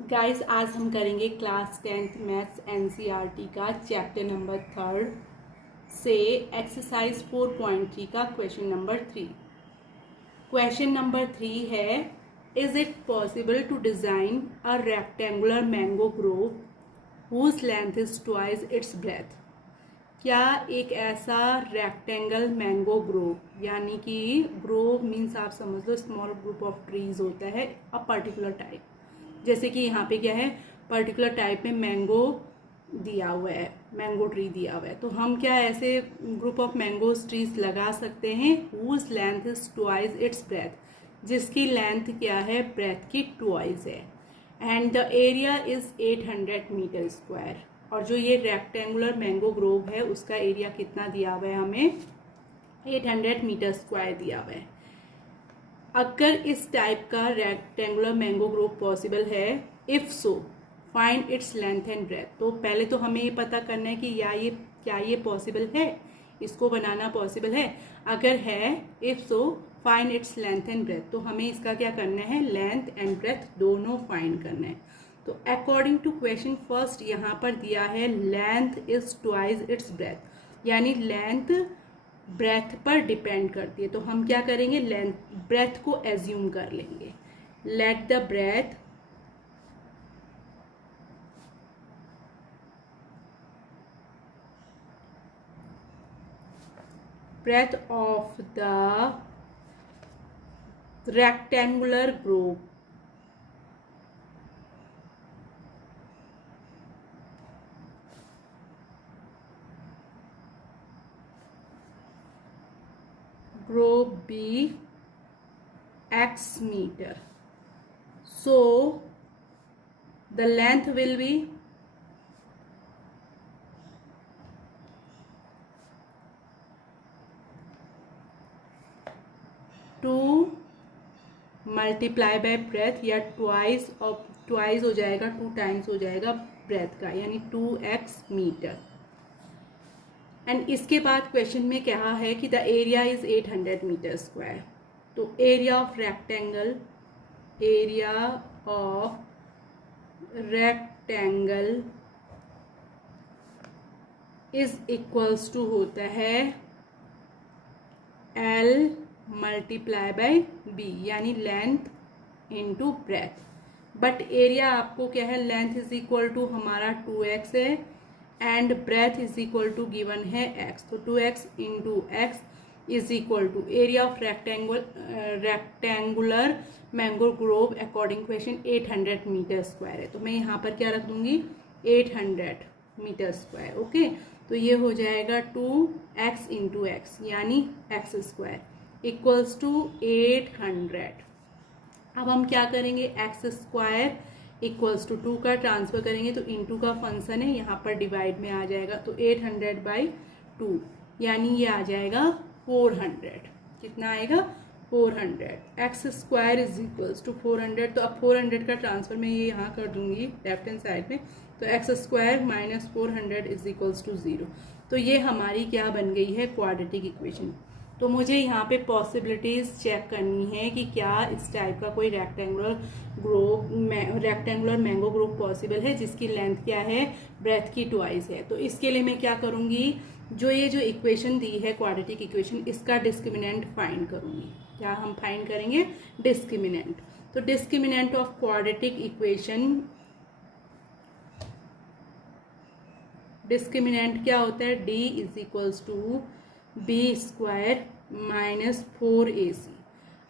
Guys आज हम करेंगे क्लास 10th मैथ्स एनसीईआरटी का चैप्टर नंबर 3 से एक्सरसाइज 4.3 का क्वेश्चन नंबर 3। क्वेश्चन नंबर 3 है, is it possible to design a rectangular mango grove whose length is twice its breadth. क्या एक ऐसा रेक्टेंगल मैंगो ग्रोव, यानी कि ग्रोव मीन्स आप समझ लो स्मॉल ग्रुप ऑफ ट्रीज होता है अ पर्टिकुलर टाइप, जैसे कि यहाँ पे क्या है पर्टिकुलर टाइप में मैंगो दिया हुआ है, मैंगो ट्री दिया हुआ है, तो हम क्या ऐसे ग्रुप ऑफ मैंगो ट्रीज लगा सकते हैं whose length is twice its breadth, जिसकी लेंथ क्या है ब्रेथ की ट्वाइस है, and the area is 800 metre square. और जो ये रेक्टेंगुलर मैंगो ग्रोव है उसका एरिया कितना दिया हुआ है, हमें 800 मीटर स्क्वायर दिया हुआ है। अगर इस टाइप का रेक्टेंगुलर मैंगो ग्रोव पॉसिबल है, if so find its length and breadth. तो पहले तो हमें ये पता करना है कि क्या ये पॉसिबल है, इसको बनाना पॉसिबल है। अगर है, if so find its length and breadth, तो हमें इसका क्या करना है, लेंथ एंड ब्रेथ दोनों फाइंड करना है। तो अकॉर्डिंग टू क्वेश्चन फर्स्ट यहाँ पर दिया है length is twice its breath, यानी लेंथ ब्रेथ पर डिपेंड करती है। तो हम क्या करेंगे, लेंथ ब्रेथ को एज्यूम कर लेंगे। Let the breadth of the rectangular group be x meter, so the length will be 2 multiply bye breath, या ट्वाइस हो जाएगा, 2 टाइम्स हो जाएगा ब्रेथ का, यानी 2x मीटर। एंड इसके बाद क्वेश्चन में कहा है कि the area is 800 metre square. तो area of rectangle is equals to होता है L मल्टीप्लाई बाय B, यानी length into breadth. But area आपको क्या है, लेंथ इज इक्वल टू हमारा 2x है and breadth is equal to given है x, तो 2x into x is equal to area of rectangular mango grove according question 800 metre square है। तो मैं यहाँ पर क्या रख दूंगी, 800 मीटर स्क्वायर। ओके, तो ये हो जाएगा 2x इंटू एक्स, यानी एक्स स्क्वायर इक्वल्स टू 800। अब हम क्या करेंगे, एक्स स्क्वायर इक्वल्स टू 2 का ट्रांसफर करेंगे तो इंटू का फंक्शन है, यहाँ पर डिवाइड में आ जाएगा, तो 800/2, यानी ये आ जाएगा 400। कितना आएगा, 400। X square is equals to 400। तो अब 400 का ट्रांसफर मैं ये यहाँ कर दूंगी लेफ्ट हैंड साइड में, तो x square minus 400 is equals to 0। तो ये हमारी क्या बन गई है, क्वाड्रेटिक इक्वेशन। तो मुझे यहाँ पे पॉसिबिलिटीज़ चेक करनी है कि क्या इस टाइप का कोई रेक्टेंगुलर मैंगो ग्रोव पॉसिबल है जिसकी लेंथ क्या है, ब्रेथ की ट्वाइस है। तो इसके लिए मैं क्या करूँगी, जो इक्वेशन दी है क्वाड्रेटिक इक्वेशन, इसका डिस्क्रिमिनेंट फाइंड करूँगी। क्या हम फाइंड करेंगे, डिस्क्रिमिनेंट। तो discriminant of quadratic equation, discriminant क्या होता है, d is equals to B square minus 4ac।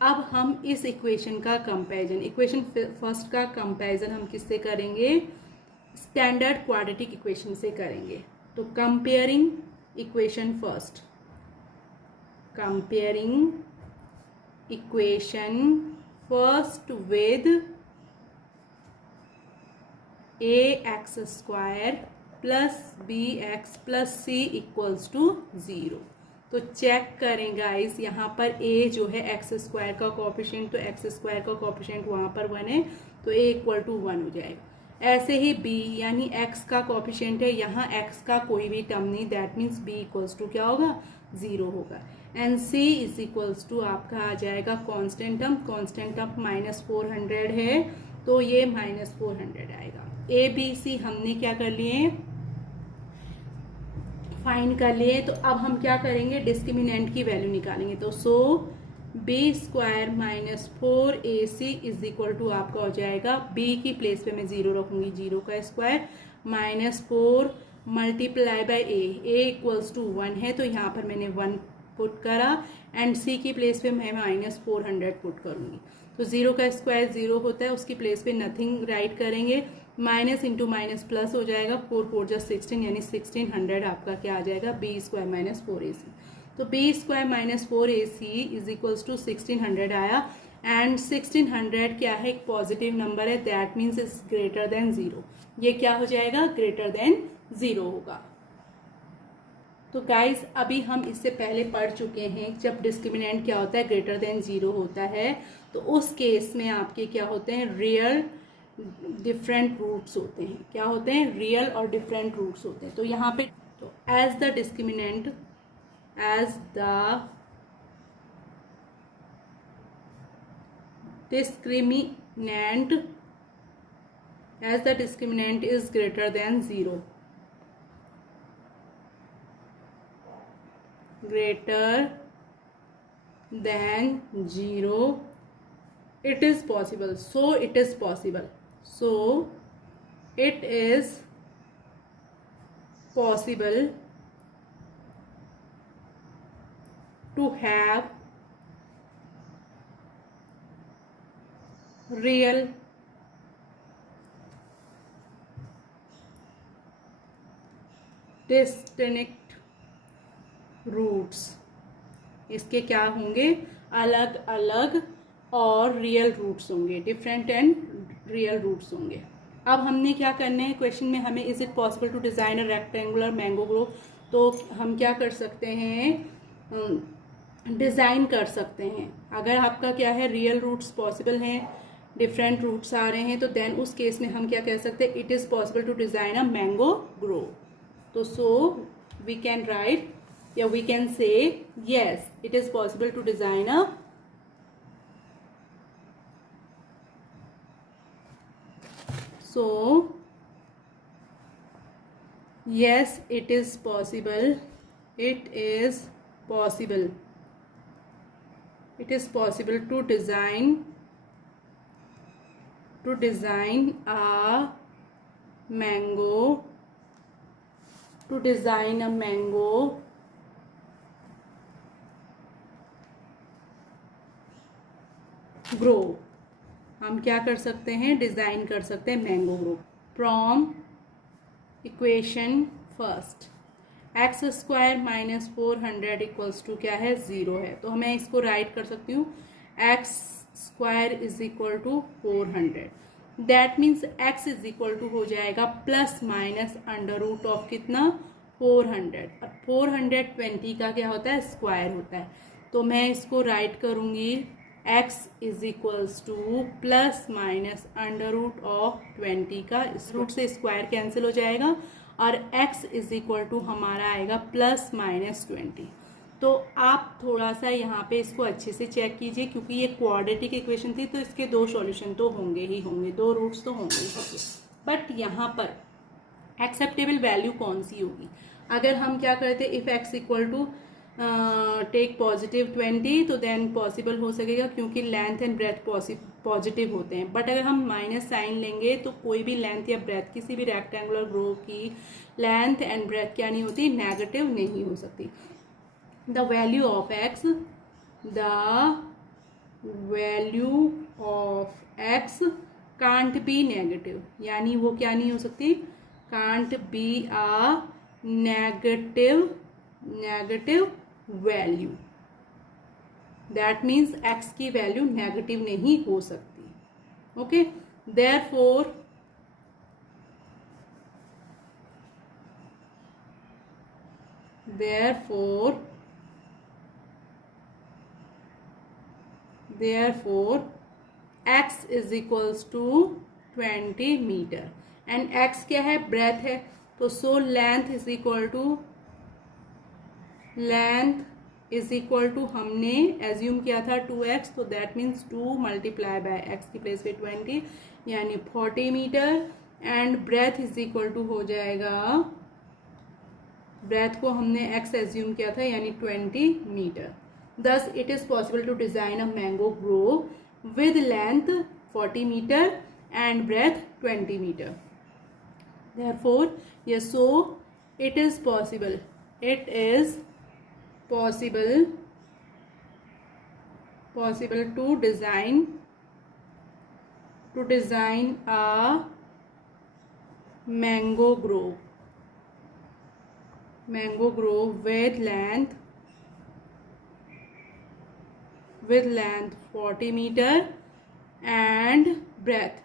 अब हम इस इक्वेशन का कंपैरिजन, इक्वेशन फर्स्ट का कंपैरिजन हम किससे करेंगे, स्टैंडर्ड क्वाड्रेटिक इक्वेशन से करेंगे। तो comparing equation first, comparing equation first with ax square plus bx plus c equals to 0। तो चेक करें गाइस, यहाँ पर a जो है एक्स स्क्वायर का कोएफिशिएंट, तो एक्स स्क्वायर का कोएफिशिएंट वहाँ पर 1 है, तो a इक्वल टू 1 हो जाएगा। ऐसे ही b यानी x का कोएफिशिएंट है, यहाँ x का कोई भी टर्म नहीं, that means b equals to क्या होगा, 0 होगा। And c is equals to आपका आ जाएगा कांस्टेंट टर्म, कांस्टेंट टर्म -400 है, तो ये -400 आएगा। ए बी सी हमने क्या कर लिए, फाइंड कर लिए। तो अब हम क्या करेंगे, डिस्क्रिमिनेंट की वैल्यू निकालेंगे। तो so B square -4ac is equal to आपका हो जाएगा, बी की प्लेस पे मैं 0 रखूंगी, 0 का square -4 multiply by A equals to 1 है, तो यहाँ पर मैंने 1 पुट करा, एंड सी की प्लेस पे मैं -400 पुट करूंगी। तो 0 का स्क्वायर 0 होता है, उसकी प्लेस पे नथिंग राइट करेंगे, माइनस इंटू माइनस प्लस हो जाएगा, 4 4 जा 16 यानी 1600 आपका क्या आ जाएगा, बी स्क्वायर -4ac। तो B square -4ac is equals to 1600 आया, एंड 1600 क्या है, एक पॉजिटिव नंबर है, that means is greater than 0। ये क्या हो जाएगा, ग्रेटर देन 0 होगा। तो गाइज अभी हम इससे पहले पढ़ चुके हैं, जब डिस्क्रिमिनेंट क्या होता है, ग्रेटर देन 0 होता है, तो उस केस में आपके क्या होते हैं, रियल डिफरेंट रूट्स होते हैं। क्या होते हैं, रियल और डिफरेंट रूट्स होते हैं। तो यहाँ पे तो as the discriminant is greater than 0, it is possible, so it is possible to have real distinct roots. इसके क्या होंगे, अलग अलग और रियल रूट्स होंगे, डिफरेंट एंड रियल रूट्स होंगे। अब हमने क्या करना है, क्वेश्चन में हमें is it possible to design a rectangular mango grove, तो हम क्या कर सकते हैं, डिज़ाइन कर सकते हैं। अगर आपका क्या है, रियल रूट्स पॉसिबल हैं, डिफरेंट रूट्स आ रहे हैं, तो देन उस केस में हम क्या कह सकते हैं, it is possible to design a mango grove. तो सो वी कैन राइट या we can say yes, it is possible to design a so yes, it is possible to design a mango grove. हम क्या कर सकते हैं, design कर सकते हैं mango grove. From equation first, x square -400 equals to क्या है, 0 है, तो मैं इसको राइट कर सकती हूँ, x square is equal to 400, that means x is equal to हो जाएगा plus minus under root of कितना, 400, और 420 का क्या होता है, स्क्वायर होता है। तो मैं इसको राइट करूँगी, x is equals to plus minus under root of 20 का, इस रूट से स्क्वायर कैंसिल हो जाएगा, और x इज इक्वल टू हमारा आएगा प्लस माइनस 20। तो आप थोड़ा सा यहाँ पे इसको अच्छे से चेक कीजिए, क्योंकि ये क्वाड्रेटिक इक्वेशन थी, तो इसके 2 सॉल्यूशन तो होंगे ही होंगे, 2 रूट्स तो होंगे ही होंगे, बट यहाँ पर एक्सेप्टेबल वैल्यू कौन सी होगी। अगर हम क्या करते, if x equal to take positive 20, तो देन पॉसिबल हो सकेगा, क्योंकि लेंथ एंड ब्रेथ पॉजिटिव होते हैं। बट अगर हम माइनस साइन लेंगे, तो कोई भी लेंथ या ब्रेथ, किसी भी रेक्टेंगुलर ग्रो की लेंथ एंड ब्रेथ क्या नहीं होती, नेगेटिव नहीं हो सकती। The value of x can't be negative, यानी वो क्या नहीं हो सकती, can't be a negative value, that means x की वैल्यू नेगेटिव नहीं हो सकती। Okay, therefore x is equals to 20 metre, and x क्या है, ब्रेथ है, तो so length is equal to length is equal to, हमने एज्यूम किया था 2x, तो that means 2 multiply by x की प्लेस पे 20 यानी 40 metre. And breadth is equal to हो जाएगा, ब्रेथ को हमने x एज्यूम किया था यानी 20 metre. Thus it is possible to design a mango grove with length 40 meter and breadth 20 meter. Therefore, yes, so it is possible. It is possible to design a mango grove with length 40 meter and breadth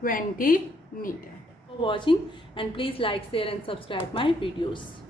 20 meter. For watching, and please like, share and subscribe my videos.